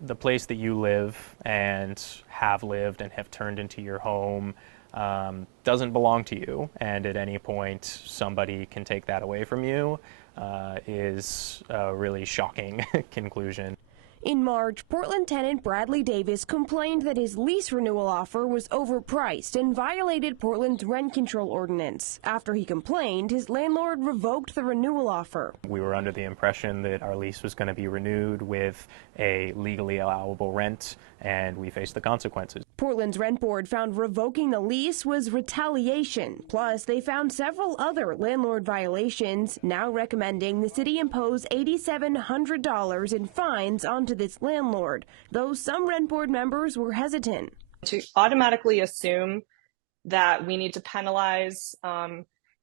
the place that you live and have lived and have turned into your home doesn't belong to you, and at any point somebody can take that away from you, is a really shocking conclusion. In March, Portland tenant Bradley Davis complained that his lease renewal offer was overpriced and violated Portland's rent control ordinance. After he complained, his landlord revoked the renewal offer. We were under the impression that our lease was going to be renewed with a legally allowable rent, and we faced the consequences. Portland's rent board found revoking the lease was retaliation. Plus, they found several other landlord violations, now recommending the city impose $8,700 in fines onto this landlord, though some rent board members were hesitant. To automatically assume that we need to penalize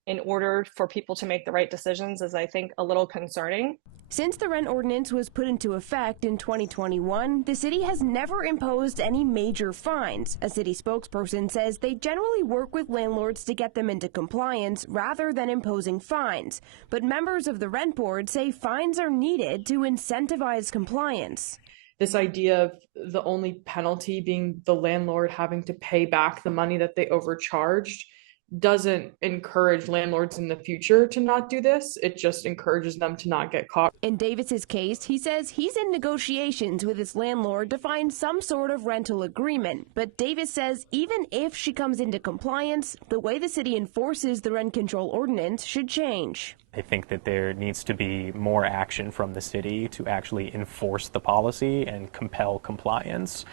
in order for people to make the right decisions is, I think, a little concerning. Since the rent ordinance was put into effect in 2021, the city has never imposed any major fines. A city spokesperson says they generally work with landlords to get them into compliance rather than imposing fines. But members of the rent board say fines are needed to incentivize compliance. This idea of the only penalty being the landlord having to pay back the money that they overcharged doesn't encourage landlords in the future to not do this. It just encourages them to not get caught. In Davis's case, he says he's in negotiations with his landlord to find some sort of rental agreement. But Davis says even if she comes into compliance, the way the city enforces the rent control ordinance should change. I think that there needs to be more action from the city to actually enforce the policy and compel compliance,